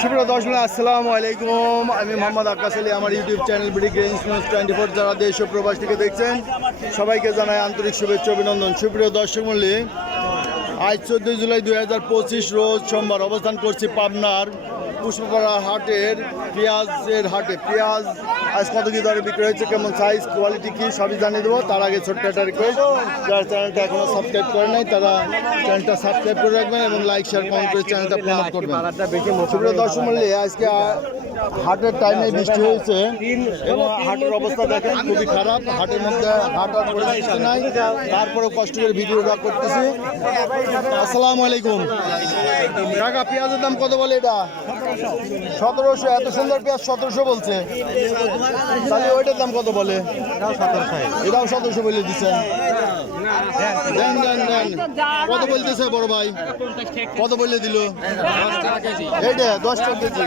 সুপ্রিয় দর্শক আসসালামু আলাইকুম, আমি মোহাম্মদ আক্কাস আলী। আমার ইউটিউব চ্যানেল বিডি গ্রেন্স নিউজ 24 যারা দেশ ও প্রবাস থেকে দেখছেন সবাইকে জানাই আন্তরিক শুভেচ্ছা অভিনন্দন। সুপ্রিয় দর্শক মূল্যে আজ 14 জুলাই 2025 রোজ সোমবার অবস্থান করছি পাবনার পুষ্পপাড়া হাটের পেঁয়াজের হাটে। পেঁয়াজ আজ কত কি দরে বিক্রি হয়েছে, কেমন সাইজ কোয়ালিটি কি সবই জানিয়ে দেবো। তার আগে ছোট্ট একটা রিকোয়েস্ট, যারা চ্যানেলটা এখনও সাবস্ক্রাইব করে নাই তারা চ্যানেলটা সাবস্ক্রাইব করে রাখবেন এবং লাইক শেয়ার কমেন্ট করে চ্যানেলটা প্রমোট করবেন। সুপ্রিয় দর্শক মূল্যে আজকে হাটের টাইমে বৃষ্টি হয়েছে এবং হাটের অবস্থা দেখেন খুবই খারাপ। হাটের মধ্যে হাঁটার পরিস্থিতি নাই, তারপরেও কষ্ট করে ভিডিওটা করতেছি। আসসালামু আলাইকুম কাকা, পেঁয়াজের দাম কত বলে এটা? 1700। এত সুন্দর পেঁয়াজ 1700 বলছে, তাহলে ওইটার দাম কত বলে? এটাও 1700 বলে দিচ্ছেন। দেন দেন দেন, কত বলতেছে বড় ভাই? কত বলে দিল? এইটা 10 টাকা কেজি।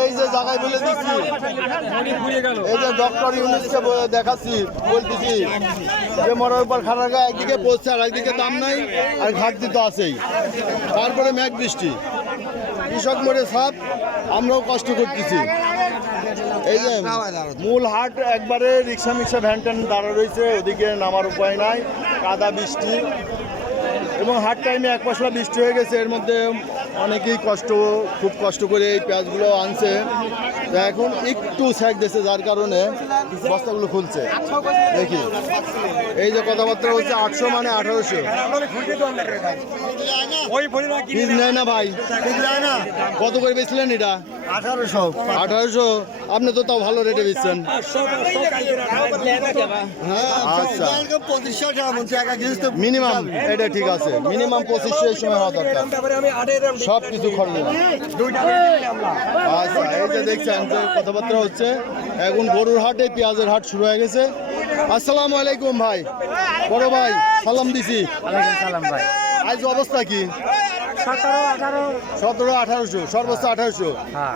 এই যে জায়গায় বলে দিচ্ছি, এই যে ডক্টর ইউনুসকে দেখাচ্ছি, বলতেছি যে মরার উপর খারাপ, একদিকে পড়ছে আর একদিকে দাম নাই, আর ঘাটতি তো আছেই। তারপরে মেঘ বৃষ্টি, কৃষক মরে সাপ, আমরাও কষ্ট করতেছি। এই যে মূল হাট একবারে রিক্সা মিক্সা ভ্যান ট্যান দাঁড়া রয়েছে, ওদিকে নামার উপায় নাই, কাদা বৃষ্টি এবং হাট টাইমে এক পশলা বৃষ্টি হয়ে গেছে। এর মধ্যে অনেকেই খুব কষ্ট করে এই পেঁয়াজগুলো আনছে। এখন একটু স্যাক দিয়েছে, যার কারণে বস্তাগুলো খুলছে। দেখি এই যে কথাবার্তা হচ্ছে 800 মানে 1800 নেয় না ভাই? কত করে বেচলেন এটা? 1800। আপনি তো তাও ভালো রেটে বেচছেন। আচ্ছা, মিনিমাম এটা ঠিক আছে, মিনিমাম 2500 এই সময় হওয়া দরকার, সব কিছু খরচ। আচ্ছা, এই যে দেখছেন যে কথাবার্তা হচ্ছে, এখন গরুর হাটে পেঁয়াজের হাট শুরু হয়ে গেছে। আসসালামু আলাইকুম ভাই, বড় ভাই সালাম দিছি। সালাম ভাই। আজ অবস্থা কি? 1700-1800, সর্বোচ্চ 1800।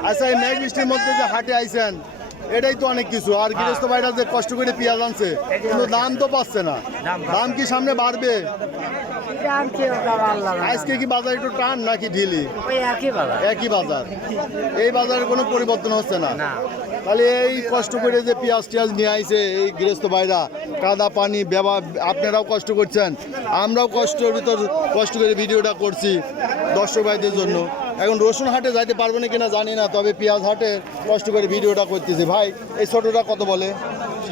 আচ্ছা, এই মেঘ বৃষ্টির মধ্যে যে হাটে আইছেন এটাই তো অনেক কিছু। আর গৃহস্থ ভাইরা যে কষ্ট করে পেঁয়াজ আনছে, কিন্তু দাম তো পাচ্ছে না। দাম কি সামনে বাড়বে? আজকে কি বাজার একটু টান নাকি ঢিলি? একই বাজার, এই বাজারের কোনো পরিবর্তন হচ্ছে না। তাহলে এই কষ্ট করে যে পেঁয়াজ টিয়াজ নিয়ে আইছে এই গৃহস্থ ভাইরা, কাদা পানি আপনারাও কষ্ট করছেন, আমরাও কষ্টের ভিতর কষ্ট করে ভিডিওটা করছি দর্শক ভাইদের জন্য। এখন রসুন হাটে যাইতে পারবো না কিনা জানি না, তবে পেঁয়াজ হাটে কষ্ট করে ভিডিওটা করতেছি। ভাই এই ছোটোটা কত বলে?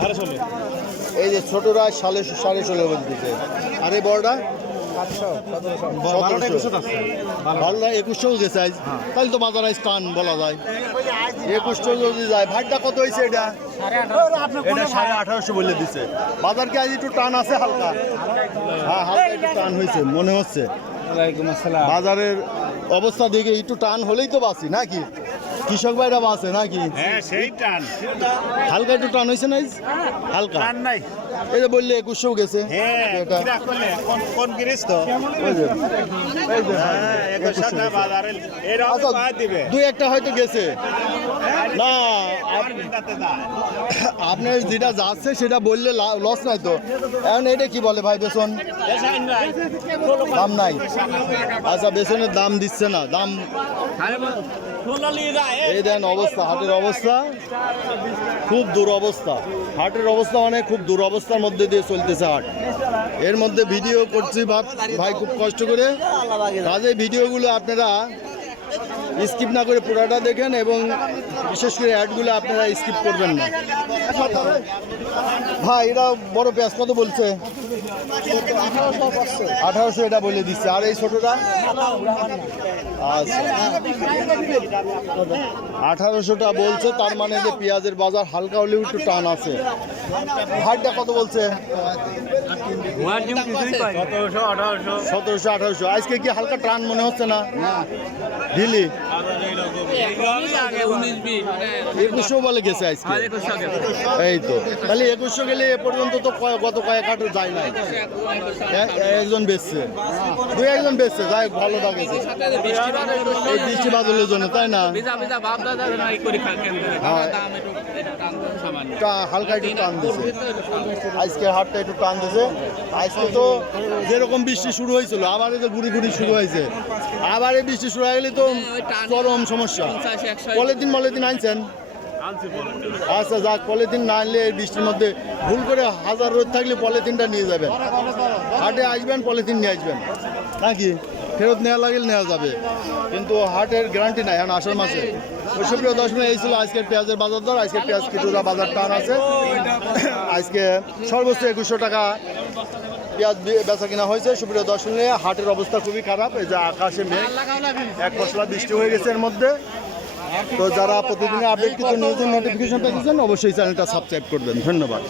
16.5। এই যে ছোটোরা 16.5 বলতেছে, আর এই বড়টা 2100 গেছে আজ। তাহলে তো বাজার আজ টান বলা যায়। 2100 যদি যায়, ভাইটা কত হয়েছে? এটা 1850 বলে দিচ্ছে। বাজার কি আজ একটু টান আছে? হালকা, হ্যাঁ হালকা একটু টান হয়েছে মনে হচ্ছে। বাজারের অবস্থা দেখে একটু টান হলেই তো বাঁচি নাকি, কৃষক ভাইরা বাঁচে নাকি? হালকা একটু টান হয়েছে না? হালকা এই যে বললে 2100 গেছে। দুই একটা হয়তো গেছে না, আপনার যেটা যাচ্ছে সেটা বললে লস নাই তো। এখন এটা কি বলে ভাই? বেসন দাম নাই। আচ্ছা, বেসনের দাম দিচ্ছে না, দাম এই দেন অবস্থা, হাটের অবস্থা খুব দুরবস্থা। হাটের অবস্থা মানে খুব দুরবস্থার মধ্যে দিয়ে চলতেছে হাট। এর মধ্যে ভিডিও করছি ভাই খুব কষ্ট করে, কাজে ভিডিওগুলো আপনারা স্কিপ না করে পুরাটা দেখেন এবং বিশেষ করে অ্যাডগুলো আপনারা স্কিপ করবেন না। ভাই এরা বড় পেঁয়াজ কত বলছে? 1800 এটা বলে দিচ্ছে। আর এই ছোটটা? আচ্ছা, 1800টা বলছে। তার মানে যে পেঁয়াজের বাজার হালকা হলেও একটু টান আছে। ভাইটা কত বলছে? 1700-1800। আজকে কি হালকা টান মনে হচ্ছে না? ঢিলি 2100 বলে গেছে আজকে। এই তো, তাহলে 2100 গেলে এ পর্যন্ত তো গত কয়েক হাটে যায় নাই। একজন বেচছে, দুই একজন বেচছে, যাই হোক, ভালো লাগেছে এই বৃষ্টি বাদলের জন্য, তাই না? হালকা একটু টান দিছে আজকে, হাটটা একটু টান দিছে আজকে। তো যেরকম বৃষ্টি শুরু হয়েছিল, আবার এই যে গুড়ি গুড়ি শুরু হয়েছে, আবার এই বৃষ্টি শুরু হয়ে গেলে তো চরম সমস্যা। পলিথিন আনছেন? আচ্ছা যাক, পলিথিন না আনলে এই বৃষ্টির মধ্যে ভুল করে হাজার রোদ থাকলে পলিথিনটা নিয়ে যাবেন, হাটে আসবেন পলিথিন নিয়ে আসবেন, নাকি ফেরত নেওয়া লাগলে নেওয়া যাবে, কিন্তু হাটের গ্যারান্টি নাই এখন আষাঢ় মাসে। ওই সুপ্রিয় দর্শক, এই ছিল আজকের পেঁয়াজের বাজার দর। আজকে পেঁয়াজ কিছুটা বাজার টান আছে, আজকে সর্বোচ্চ 2100 টাকা পেঁয়াজ বেচা কিনা হয়েছে। সুপ্রিয় দর্শক, হাটের অবস্থা খুবই খারাপ, এই যে আকাশে মেঘ, এক পশলা বৃষ্টি হয়ে গেছে এর মধ্যে। তো যারা প্রতিদিনের আপডেট কিন্তু নিউজের নোটিফিকেশন পেয়েছেন, অবশ্যই চ্যানেলটা সাবস্ক্রাইব করবেন। ধন্যবাদ।